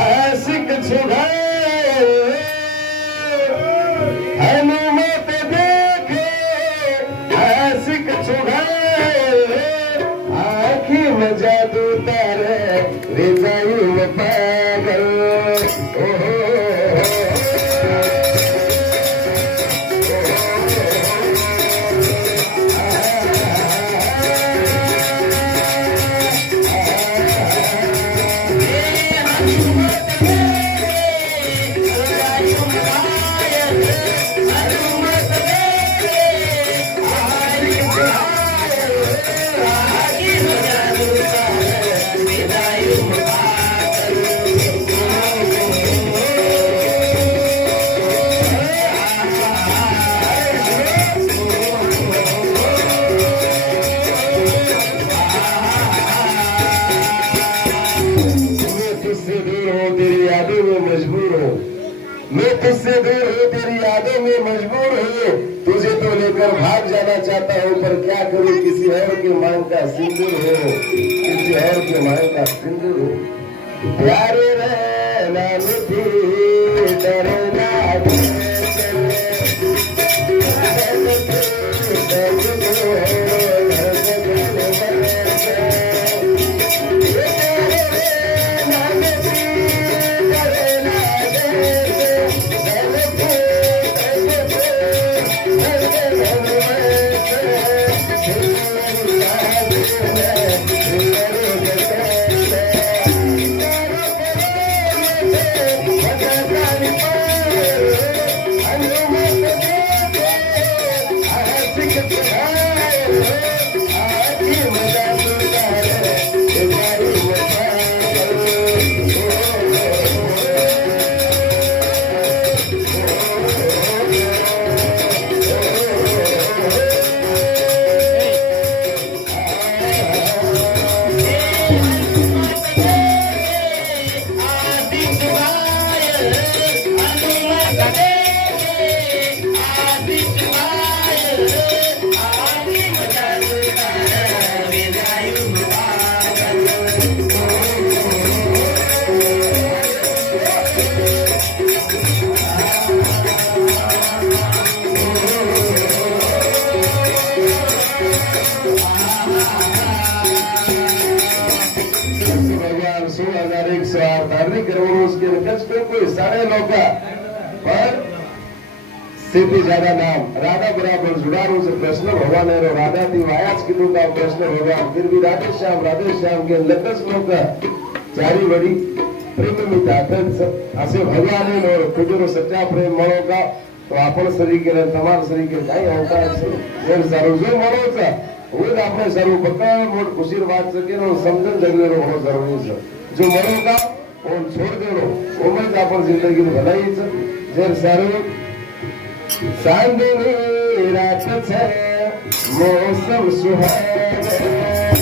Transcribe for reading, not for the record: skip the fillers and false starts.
आशिक छुड़ाए हनुमत देखे आशिक छुड़ाए आँखी में जादू तारे रिजाई में पागल मैं तुझसे दूर हूँ तेरी यादों में मजबूर हूँ तुझे तो लेकर भाग जाना चाहता हूँ पर क्या करूँ किसी और के मांग का सिंदूर हो किसी और के मांग का सिंदूर हो प्यारे रहना मिठी डरना सारे लोग पर सीधी ज्यादा नाम राधा बराबर जुड़ारू से प्रश्न भगवान राधा थी वायाच किलो का प्रश्न भगवान फिर भी राधे श्याम के लकस लोग चारी बड़ी प्रेम में ताकत असे भगवान और खुजरो सच्चा प्रेम मळो का तो आपण शरीर के तमाम शरीर के काही अवतार છે सर्व जो मळो છે वो આપણે सर्व बका मोट खुशीर बात सके नो समझन जगलेरो हो जरूरी છે जो मळो का और छोड़ देनो ओमज आपण जिंदगी में भलाई છે जर सर्व चांदनी रात है मौसम सुहाना